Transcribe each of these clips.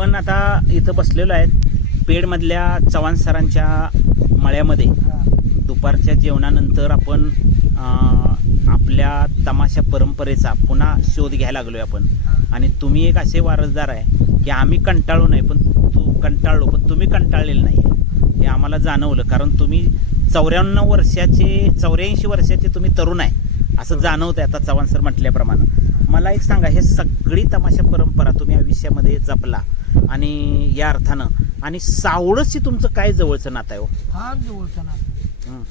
आपण आता इथं बसलेलो आहेत पेडमधल्या चव्हाण सरांच्या मळ्यामध्ये. दुपारच्या जेवणानंतर आपण आपल्या तमाशा परंपरेचा पुन्हा शोध घ्यायला लागलो आहे आपण. आणि तुम्ही एक असे वारसदार आहे की आम्ही कंटाळू नाही पण तू कंटाळलो पण तुम्ही कंटाळलेलं नाही आहे हे आम्हाला जाणवलं कारण तुम्ही चौऱ्याण्णव वर्षाचे चौऱ्याऐंशी वर्षाचे तुम्ही तरुण आहे असं जाणवत आहे आता चव्हाण सर म्हटल्याप्रमाणे. मला एक सांगा हे सगळी तमाशा परंपरा तुम्ही आयुष्यामध्ये जपला आणि या अर्थानं. आणि सावळची तुमचं काय जवळचं नातं आहे हो? फार जवळचा ना हं.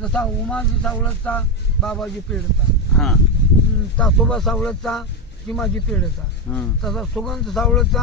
जसा उमाजी सावळतचा बाबाजी पेडचा हां. तासोबा सावळतचा चिमाजी पेडचा हं. तसा सुगंध सावळतचा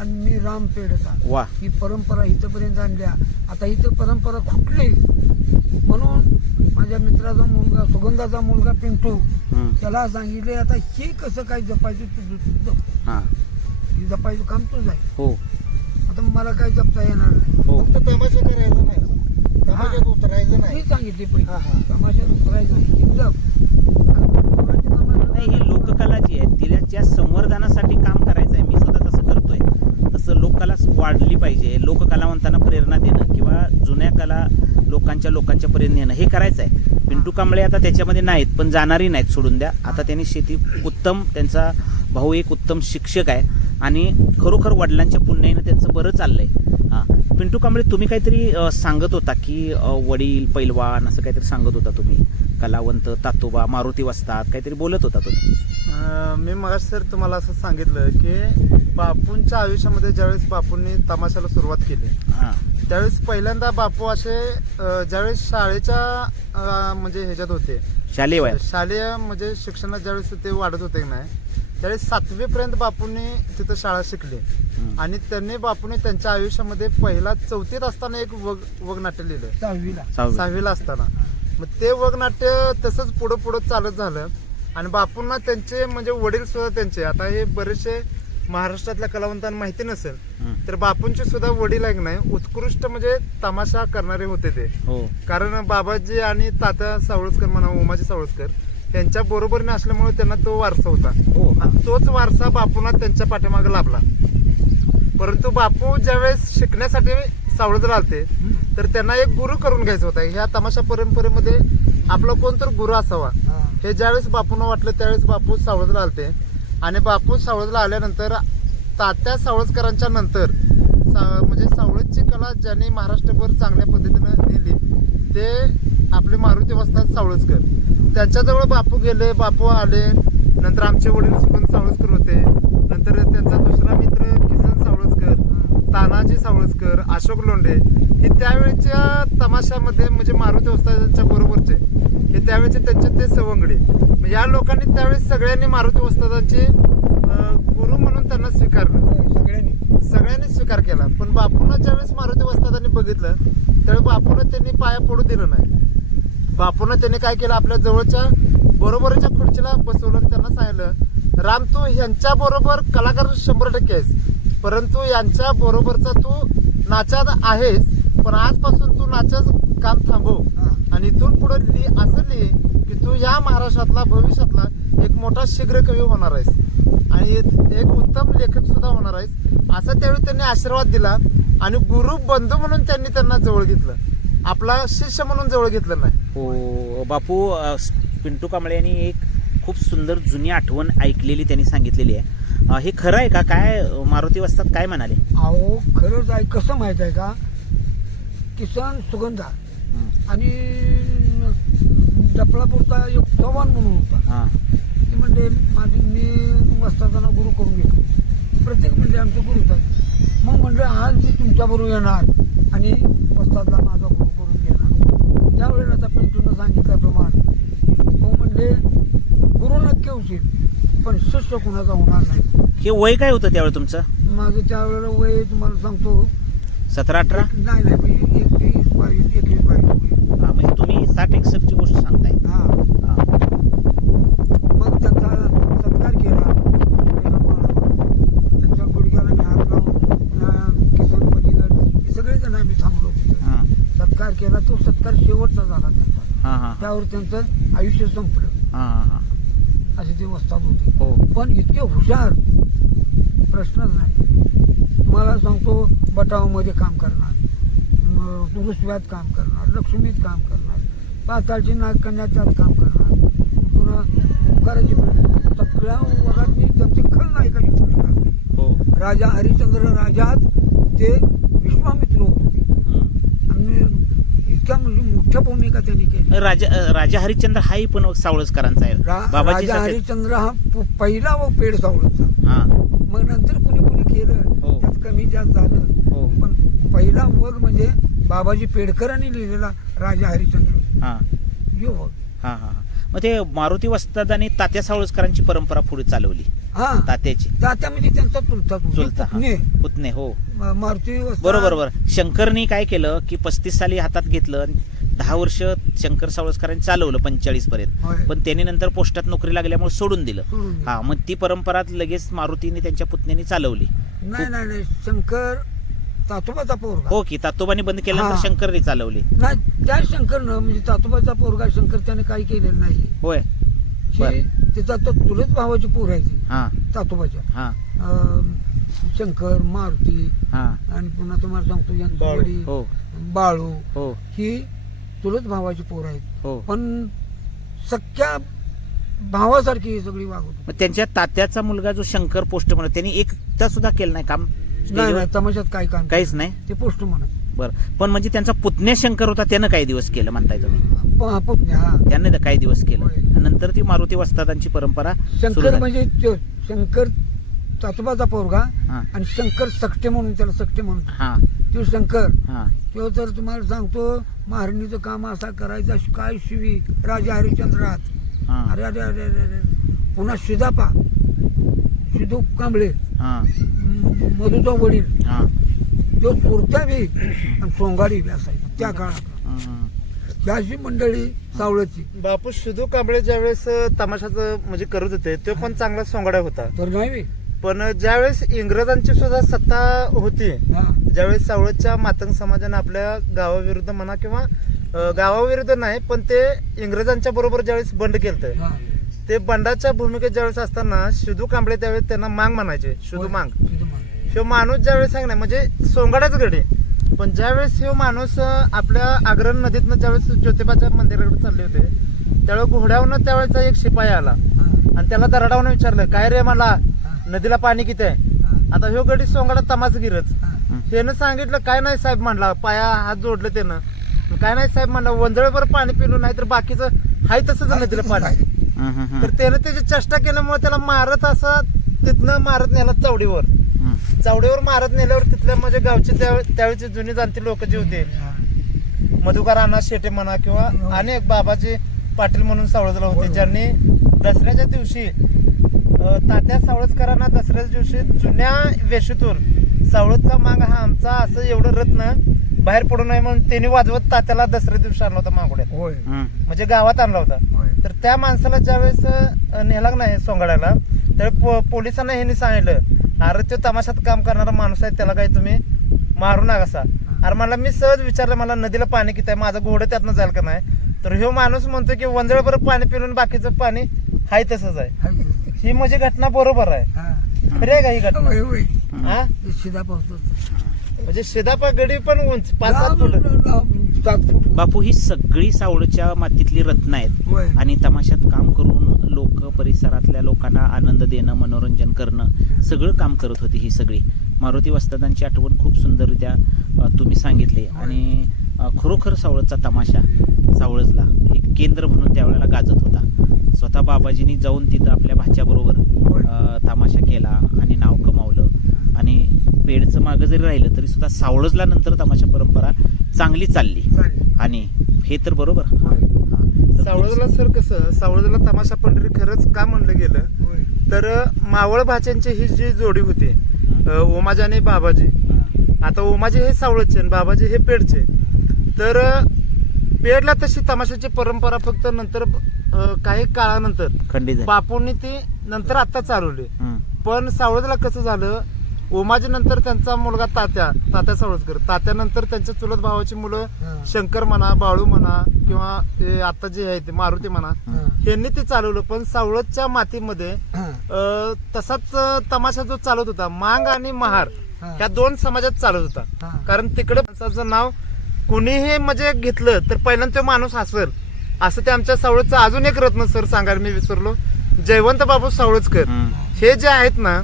आणि मी राम पेडचा वा. ही परंपरा इथपर्यंत आणल्या. आता इथं परंपरा खुटली म्हणून माझ्या मित्राचा मुलगा सुगंधाचा मुलगा पिंटू हं. त्याला सांगितले आता हे कसं काय जपायचं? तुझं हां. हे जपायचं काम तुझं आहे. हो. आता मला काय जपता येणार नाही. हो. फक्त तमाशा करायचं नाही. तमाशात उतरायचं मी नाही सांगितले हा, पहिले. हा. तमाशात उतरायचं नाही. हे जप. आणि पोराची तमाशा- नाही ही लोककला जी आहे तिच्या संवर्धनासाठी काम करायचं आहे मी सुद्धा तसं करतोय. तसं लोककला वाढली पाहिजे. लोककलावंतांना प्रेरणा देणं किंवा जुन्या कला लोकांच्या लोकांच्या पर्यंत नेणं हे करायचं आहे. पिंटू कांबळे आता त्याच्यामध्ये नाहीत पण जाणारी नाहीत सोडून द्या. आता त्यांनी शेती उत्तम त्यांचा भाऊ एक उत्तम शिक्षक आहे. आणि खरोखर वडिलांच्या पुण्याईनं त्यांचं बरं चाललंय. हां. पिंटू कांबळे तुम्ही काहीतरी सांगत होता की वडील पैलवान असं काहीतरी सांगत होता तुम्ही. कलावंत तातोबा मारुती वस्तात काहीतरी बोलत होता तुम्ही. मी मग सर तुम्हाला असं सांगितलं की बापूंच्या आयुष्यामध्ये ज्यावेळेस बापूंनी तमाशाला सुरुवात केली हां. त्यावेळेस पहिल्यांदा बापू असे ज्यावेळेस शाळेच्या म्हणजे ह्याच्यात होते. शालेय शालेय म्हणजे शिक्षणात ज्यावेळेस ते वाढत होते की नाही त्यावेळेस सातवी पर्यंत बापूंनी तिथं शाळा शिकली. आणि त्यांनी बापूने त्यांच्या आयुष्यामध्ये पहिला चौथीत असताना एक वग वगनाट्य लिहिलं. सहावीला. सहावी. सहावीला असताना. मग ते वगनाट्य तसंच पुढं पुढं चालत झालं. आणि बापूंना त्यांचे म्हणजे वडील सुद्धा त्यांचे. आता हे बरेचसे महाराष्ट्रातल्या कलावंतांना माहिती नसेल. तर बापूंचे सुद्धा वडील आहे की नाही उत्कृष्ट म्हणजे तमाशा करणारे होते ते. हो. कारण बाबाजी आणि तात्या सावळसकर म्हणा उमाजी सावळसकर त्यांच्या बरोबरीने असल्यामुळे त्यांना तो वारसा होता. हो. आणि तोच वारसा बापूंना त्यांच्या पाठीमागे लाभला. परंतु बापू ज्यावेळेस शिकण्यासाठी सावळत आलते हम्म. तर त्यांना एक गुरु करून घ्यायचा होता. ह्या तमाशा परंपरेमध्ये आपला कोणतर गुरु असावा. हा. ज्यावेळेस बापूंना वाटलं त्यावेळेस बापू सावळजला आलते. आणि बापू सावळजला आल्यानंतर तात्या सावळजकरांच्या नंतर सा- म्हणजे सावळजची कला ज्यांनी महाराष्ट्रभर चांगल्या पद्धतीनं नेली ते आपले मारुती वस्तात सावळजकर. त्यांच्याजवळ बापू गेले बापू आले. नंतर आमचे वडील सुगंध सावळजकर होते. नंतर त्यांचा दुसरा मित्र किसन सावळजकर तानाजी सावळजकर अशोक लोंढे हे त्यावेळेच्या तमाशामध्ये म्हणजे मारुती वस्तादांच्या बरोबरचे. हे त्यावेळेचे त्यांचे ते सवंगडे. या लोकांनी त्यावेळेस सगळ्यांनी मारुती वस्तादांचे गुरु म्हणून त्यांना स्वीकारलं. सगळ्यांनी. सगळ्यांनी स्वीकार केला. पण बापूंना ज्यावेळेस मारुती वस्तादांनी बघितलं त्यावेळी बापूनं त्यांनी पाया पडू दिलं नाही. बापूनं त्यांनी काय केलं? आपल्या जवळच्या बरोबरच्या खुर्चीला बसवलं त्यांना सांगितलं राम तू ह्यांच्या बरोबर कलाकार शंभर टक्के आहेस. परंतु यांच्या बरोबरचा तू नाचात आहेस पण आजपासून तू नाचाचं काम थांबव. आणि इथून पुढे लिहि असं लिहि की तू या महाराष्ट्रातला भविष्यातला एक मोठा शीघ्र कवी होणार आहेस. आणि एक एक उत्तम लेखक सुद्धा होणार आहेस. असं त्यावेळी त्यांनी आशीर्वाद दिला आणि गुरु बंधू म्हणून त्यांनी त्यांना जवळ घेतलं. आपला शिष्य म्हणून जवळ घेतलं नाही. हो बापू अ, पिंटू कांबळे यांनी एक खूप सुंदर जुनी आठवण ऐकलेली त्यांनी सांगितलेली आहे. अ, हे खरं आहे का? काय अ, मारुती वस्तात काय म्हणाले? अहो खरंच आहे. कसं माहीत आहे का? किसन सुगंधा हं. आणि डपळापूरचा एक चव्हाण म्हणून होता. हां. ते म्हणजे माझे मी वस्तादांना गुरु करून घेतो. प्रत्येक म्हणजे आमचे गुरुच आहे मग म्हणलं आज मी तुमच्याबरोबर येणार आणि वस्तादला माझा गुरु करून घेणार. त्यावेळेला पिंटूनं सांगितल्याप्रमाणे तो म्हणले गुरु नक्की होशील पण शिष्य कुणाचा होणार नाही. हे वय काय होतं त्यावेळी तुमचं? माझं त्यावेळेला वय तुम्हाला सांगतो. सतरा अठरा? नाही नाही मी एकवीस बावीस एकवीस बावीस वय. हां म्हणजे तुम्ही साठ एकसष्टची गोष्ट सांगताय हा हां. मग त्यांचा सत्कार केला त्यांच्या गुडघ्याला मी हात लावून अं, किसन पलीगड हे सगळेजण आम्ही थांबलो तिथे. हां सत्कार केला तो सत्कार शेवटचा झाला त्यांचा हां हां त्यावर त्यांचं आयुष्य संपलं. हां हां असे ते वस्ताद होते. हो. पण इतके हुशार प्रश्नच नाही. तुम्हाला सांगतो बटावामध्ये काम करणार रुसव्यात काम करणार लक्ष्मीत काम करणार पाताळची नागकन्याच्यात काम करणार. पुन्हा पण सगळ्या वर्गात मी त्यांची खलनायकाची भूमिका केली. हो. राजा हरिश्चंद्र राजात ते विश्वामित्र होत होते हं. इतक्या म्हणजे मोठ्या भूमिका त्यांनी केली. राजा राजा हरिश्चंद्र हाही पण सावळजकरांचा आहे. रा- बाबाजी राजा हरिश्चंद्र हा प- पहिला व पेड सावळचा हा. मग नंतर कुणी कुणी केलं हो. त्यात कमी जास्त झालं. हो. पण पहिला वग म्हणजे बाबाजी पेडकरांनी लिहिलेला राजा हरिश्चंद्र. हा. यो वग हा हा हा. मग ते मारुती वस्ताद आणि तात्या सावळजकरांची परंपरा पुढे चालवली. हा तात्याची तात्यामध्ये त्यांचा चुलता. चुलता हा. पुतणे. पुतणे हो मारुती वस्ताद- बरोबर बरोबर शंकरनी काय केलं की पस्तीस साली हातात घेतलं आणि दहा वर्ष शंकर सावळजकरांनी चालवलं पंचेचाळीस पर्यंत होय. पण त्यांनी नंतर पोस्टात नोकरी लागल्यामुळे सोडून दिलं सोडून दिलं. हा मग ती परंपरा लगेच मारुतीने त्यांच्या पुतण्यानी चालवली नाही नाही नाही शंकर तातोबाचा पोरगा हो की तातोबानी बंद केल्यानंतर. शंकरनी चालवली नाही त्या शंकरनं म्हणजे तातोबाचा पोरगा शंकर त्याने काही केलेलं नाही होय बर. की तिचा तो चुलत भावाची पोर आहे ती. हा. तातोबाच्या. हा. अं, शंकर मारुती हा. आणि पुन्हा तुम्हाला सांगतो यांचे बाळू. वडील हो. बाळू हो. ही चुलत भावाची पोर आहेत. हो. पण सख्या भावासारखी ही सगळी वागत होती. मग त्यांच्या तात्याचा मुलगा जो शंकर पोस्ट म्हणत त्यांनी एक सुद्धा केलं नाही काम? नाही तमाशात काय काम काहीच नाही. ते पोस्ट म्हणत. बरं. पण म्हणजे त्यांचा पुतण्या शंकर होता त्यानं काही दिवस केलं म्हणताय तुम्ही? प- पुतण्या. हा त्याने काही दिवस केलं. होय. नंतर ती मारुती वस्तादांची परंपरा सुरू शंकर झाली. म्हणजे त्यो- शंकर तातोबाचा पोरगा हा. आणि शंकर सक्टे म्हणून त्याला सक्टे म्हणतो हा. तो शंकर. हा. तो तर तुम्हाला सांगतो महारणीचं काम असा करायचा काय शिवी? राजा हरिश्चंद्रात. हा. अरे अरे अरे अरे अरे. पुन्हा शिदापा सिद्धू कांबळे. हा. म- मधूचा वडील. हा. तो चोरता बी आणि सोंगाडी बी असायचा त्या काळात. हा. अशी मंडळी सावळची बापू शुधू कांबळे ज्यावेळेस तमाशाचं म्हणजे करत होते तो पण चांगला सोंगाडा होता तर नाही. पण ज्यावेळेस इंग्रजांची सुद्धा सत्ता होती ज्यावेळेस सावळच्या मातंग समाजाने आपल्या गावाविरुद्ध म्हणा किंवा गावाविरुद्ध नाही पण ते इंग्रजांच्या बरोबर ज्यावेळेस बंड केलं. ते बंडाच्या भूमिकेत ज्यावेळेस असताना शुधू कांबळे त्यावेळेस त्यांना मांग म्हणायचे शुधू होय. मांग. ह्यो माणूस ज्यावेळेस सांगणार म्हणजे सोंगाड्याच गडी पण ज्यावेळेस ह्यो माणूस आपल्या आग्रण नदीतनं ज्यावेळेस ज्योतिबाच्या मंदिराकडे चालले होते त्यावेळेस घोड्यावरनं त्यावेळेचा एक शिपाई आला हा. आणि त्याला दरडावनं विचारलं काय रे मला हा. नदीला पाणी किती आहे हा. आता ह्यो गडी सोंगाडा तमासगिरच हा. त्यानं सांगितलं काय नाही साहेब म्हणला पाया हात जोडले त्यानं काय नाही साहेब म्हणला वंजळभर पाणी पिलो नाही तर बाकीचं हाय तसंच नदीला पाणी हा, हा, हा. तर त्यानं त्याची चेष्टा केल्यामुळे त्याला मारत असं तिथनं मारत नेला चवडीवर हा. चवडीवर मारत नेल्यावर तिथल्या म्हणजे गावचे त्या- त्यावेळेचे जुनी जाणती लोक जे होते हा. मधुकर अण्णा शेटे म्हणा किंवा हो. अनेक बाबाजी पाटील म्हणून सावळजला होते. ज्यांनी दसऱ्याच्या दिवशी तात्या सावळजकरांना दसऱ्याच्या दिवशी जुन्या वेशीतून सावळजचा मांग हा आमचा असं एवढं रत्न बाहेर पडू नये म्हणून त्यांनी वाजवत तात्याला दसऱ्या दिवशी आणला होता मागोड्यात होय हा. म्हणजे गावात आणला होता. तर त्या माणसाला ज्यावेळेस नेला नाही सोंगाड्याला त्यावेळी पो- पोलिसांना ह्यांनी सांगितलं अरे तो तमाशात काम करणारा माणूस आहे त्याला काही तुम्ही मारू नका असा. अरे मला मी सहज विचारलं मला नदीला पाणी किती आहे माझं घोडं त्यातनं जाईल का नाही? तर ह्यो माणूस म्हणतो की वंजळभर पाणी पिऊन बाकीचं पाणी हाय तसंच आहे. ही म्हणजे घटना बरोबर आहे. हा. खरी आहे का ही घटना. हा? शिदा म्हणजे शिदापा गडी पण उंच पाच सात फुट. बापू ही सगळी सावळच्या मातीतली रत्न आहेत. आणि तमाशात काम करून लोक परिसरातल्या लोकांना आनंद देणं मनोरंजन करणं सगळं काम करत होती ही सगळी. मारुती वस्तादांची आठवण खूप सुंदररित्या तुम्ही सांगितली. आणि खरोखर सावळचा तमाशा सावळजला. एक केंद्र म्हणून त्यावेळेला गाजत होता. स्वतः बाबाजींनी जाऊन तिथं आपल्या भाच्याबरोबर तमाशा केला आणि नाव कमावलं. आणि पेडचं मागं जरी राहिलं तरी सुद्धा सावळजला नंतर तमाशा परंपरा चांगली चालली. चालेल. आणि हे तर बरोबर. सावळजला सर कसं सावळजला तमाशा पंढरी खरंच का म्हणलं गेलं. तर मावळ भाच्यांची ही जी जोडी होती ओमाजी आणि बाबाजी. आता ओमाजी हे सावळचे आणि बाबाजी हे पेडचे तर पेडला तशी तमाशाची परंपरा फक्त नंतर अ, काही काळानंतर. बापूंनी ती नंतर आता चालवली. पण सावळजला कसं झालं ओमाजी नंतर त्यांचा मुलगा तात्या तात्या सावळजकर तात्यानंतर त्यांच्या चुलत भावाची मुलं. शंकर म्हणा बाळू म्हणा किंवा हे आता जे आहे ते मारुती म्हणा. यांनी ते चालवलं पण सावळतच्या मातीमध्ये तसाच तमाशा जो चालत होता मांग आणि महार. ह्या दोन समाजात चालत होता. कारण तिकडे माणसाचं नाव कुणीही म्हणजे घेतलं तर पहिल्यांदा तो माणूस हसल असं ते आमच्या सावळचं अजून एक रत्न सर सांगायला मी विसरलो जयवंत बाबू सावळचकर. हे जे आहेत ना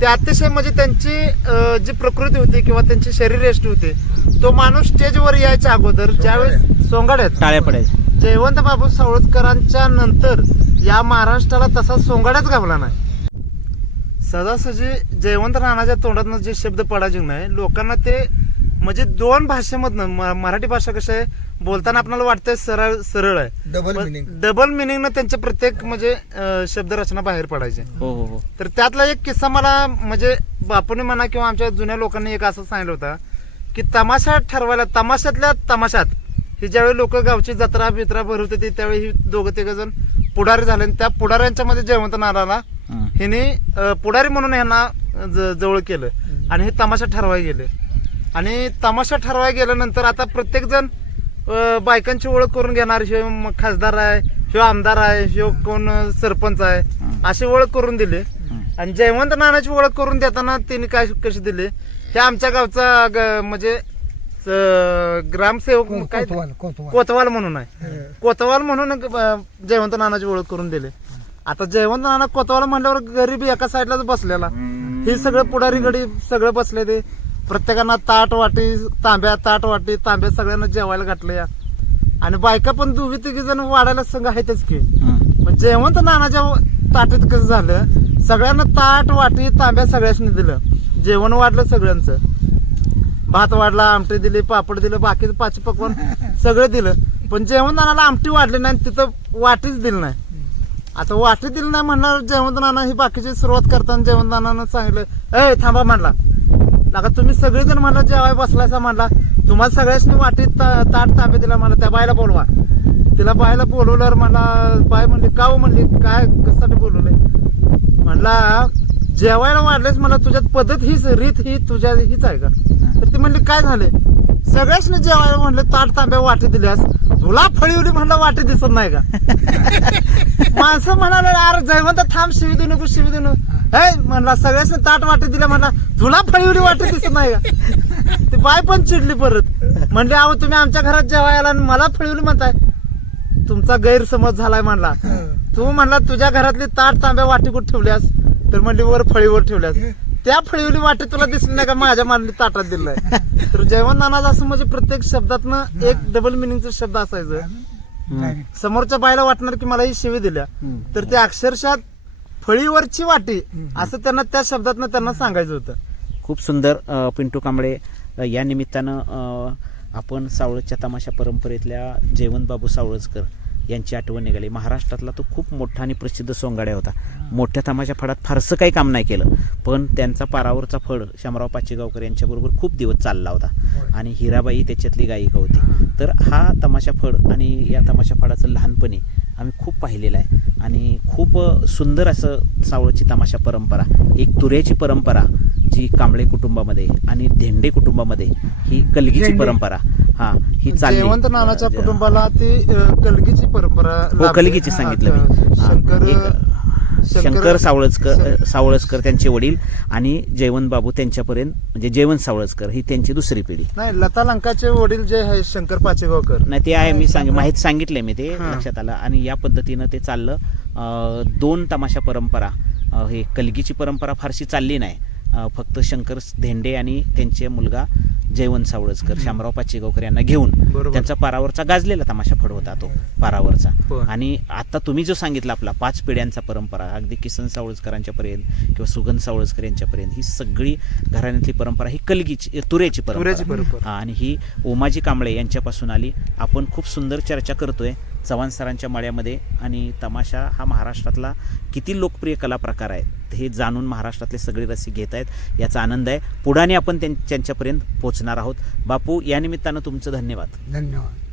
ते अतिशय म्हणजे त्यांची जी प्रकृती होती किंवा त्यांची शरीर यष्टी होते तो माणूस स्टेजवर यायच्या अगोदर ज्यावेळेस सोंगाड्यात टाळ्या पडायच्या. जयवंत बाबू सावळकरांच्या नंतर या महाराष्ट्राला तसा सोंगाड्याच गावला नाही. सहजासहजी जयवंत राणाच्या तोंडातनं जे शब्द पडायचे नाही लोकांना ते म्हणजे दोन भाषेमधनं मराठी भाषा कशी आहे बोलताना आपल्याला वाटतंय सरळ सरळ आहे. डबल मिनिंग डबल मिनिंगनं त्यांचे प्रत्येक म्हणजे अं, शब्दरचना बाहेर पडायचे. हो हो हो. तर त्यातला एक किस्सा मला म्हणजे बापूने म्हणा किंवा आमच्या जुन्या लोकांनी एक असं सांगितलं होता की तमाशा ठरवायला तमाशातल्या तमाशात ही ज्यावेळी लोक गावची जत्रा बित्रा भरवते ती त्यावेळी ही दोघं तिघ जण पुढारी झाले आणि त्या पुढाऱ्यांच्या मध्ये जयवंत नाराला हम्म. हिने अं, पुढारी म्हणून यांना ज- जवळ केलं. आणि हे तमाशा ठरवाय गेले. आणि तमाशा ठरवाय गेल्यानंतर आता प्रत्येक जण बायकांची ओळख करून घेणार म- खासदार आहे ह्यो आमदार आहे ह्यो कोण सरपंच आहे. अशी ओळख करून दिली. आणि जयवंत नानाची ओळख करून देताना त्यांनी काय कशी दिली? हे आमच्या गावचा ग- म्हणजे ग्रामसेवक काय कोतवाल म्हणून आहे. कोतवाल म्हणून जयवंत नानाची ओळख करून दिली. आता जयवंत नाना कोतवाल म्हणल्यावर गरीब एका साईडलाच बसलेला. हे सगळं पुढारी गडी सगळं बसले ते. प्रत्येकांना ताट वाटी तांब्या ताट वाटी तांब्या सगळ्यांना जेवायला घातलं या आणि बायका पण दोघी तिघी जण वाढायला संघ आहेतच की. पण जेवण नानाच्या ताटीत कसं झालं सगळ्यांना ताट वाटी तांब्या सगळ्यांनी दिलं. जेवण वाढलं सगळ्यांचं. भात वाढला आमटी दिली पापड दिलं बाकीचं पाच पकवान सगळं दिलं. पण जेवण नानाला आमटी वाढली नाही आणि तिथं वाटीच दिली नाही. आता वाटी दिली नाही म्हणणार जेवण नाना ही बाकीची सुरुवात करताना जेवण नानानं सांगितलं ए थांबा म्हणला. लागा तुम्ही सगळेजण म्हणला जेवाय बसलायचा म्हणला तुम्हाला सगळ्यांनी वाटीत ताट तांबे दिला म्हणला त्या बायला बोलवा. तिला बायला बोलवल्यावर मला बाय म्हणली का म्हणली काय कशासाठी बोलवलंय? म्हणला जेवायला वाढलेस मला तुझ्यात पद्धत हीच रीत ही तुझ्या हीच आहे का? तर ती म्हणली काय झाले? सगळ्याच जेवायला म्हणलं ताट तांब्या वाटी दिल्यास तुला फळीवली म्हणलं वाटी दिसत नाही का? माणसं म्हणाले अरे जयवंत थांब शिवी देऊ नको शिवी देऊ नको. हे म्हणला सगळ्याच ताट वाटी दिल्या म्हणला तुला फळीवली वाटी दिसत नाही का? ती बाय पण चिडली परत. म्हणले अहो तुम्ही आमच्या घरात जेवायला आणि मला फळीवली म्हणताय. तुमचा गैरसमज झालाय म्हणला. तू म्हणला तुझ्या घरातली ताट तांब्या वाटी कुठे ठेवल्यास. तर म्हणली वर फळीवर ठेवल्यास. त्या फळीवली वाटी तुला दिसली नाही का? माझ्या मानली ताटात दिलाय. तर जेवण नानाज असं म्हणजे प्रत्येक शब्दातनं एक डबल मिनिंगचा शब्द असायचं. समोरच्या बायला वाटणार की मला ही शिवी दिल्या. तर ते अक्षरशः फळीवरची वाटी असं त्यांना त्या शब्दातनं त्यांना सांगायचं होतं. खूप सुंदर पिंटू कांबळे या निमित्तानं आपण सावळच्या तमाशा परंपरेतल्या जयवंतबाबू सावळजकर यांची आठवण निघाली. महाराष्ट्रातला तो खूप मोठा आणि प्रसिद्ध सोंगाड्या होता. मोठ्या तमाशा फळात फारसं काही काम नाही केलं. पण त्यांचा पारावरचा फळ शामराव पाचेगावकर यांच्याबरोबर खूप दिवस चालला होता. आणि हिराबाई त्याच्यातली गायिका होती. तर हा तमाशा फळ आणि या तमाशा फळाचं लहानपणी आम्ही खूप पाहिलेलं आहे. आणि खूप सुंदर असं सावळची तमाशा परंपरा एक तुऱ्याची परंपरा जी कांबळे कुटुंबामध्ये आणि धेंडे कुटुंबामध्ये ही कलगीची. परंपरा हा ही चालली जयवंत नानाच्या कुटुंबाला ती कलगीची परंपरा हो. कलगीची सांगितलं मी शंकर शंकर सावळजकर सावळजकर त्यांचे वडील आणि जयवंत बाबू त्यांच्यापर्यंत म्हणजे जयवंत सावळजकर ही त्यांची दुसरी पिढी. नाही लता लंकाचे वडील जे आहे शंकर पाचेगावकर. नाही ते आहे मी सांग माहिती सांगितलंय मी ते. लक्षात आलं. आणि या पद्धतीनं ते चाललं. दोन तमाशा परंपरा हे कलगीची परंपरा फारशी चालली नाही. फक्त शंकर धेंडे आणि त्यांचे मुलगा जयवंत सावळजकर शामराव पाचेगावकर यांना घेऊन. त्यांचा पारावरचा गाजलेला तमाशा फड होता तो पारावरचा. आणि आता तुम्ही जो सांगितला आपला पाच पिढ्यांचा परंपरा अगदी किसन सावळजकरांच्या पर्यंत किंवा सुगंध सावळजकर यांच्यापर्यंत ही सगळी घराण्यातली परंपरा ही कलगीची तुरेची परंपरा. आणि ही ओमाजी कांबळे यांच्यापासून आली. आपण खूप सुंदर चर्चा करतोय. चव्हाण सरांच्या मळ्यामध्ये. आणि तमाशा हा महाराष्ट्रातला किती लोकप्रिय कला प्रकार आहे हे जाणून महाराष्ट्रातले सगळे रसिक घेत आहेत याचा आनंद आहे. पुढाने आपण त्यां- त्यांच्यापर्यंत पोहोचणार आहोत. बापू या निमित्तानं तुमचं धन्यवाद. धन्यवाद.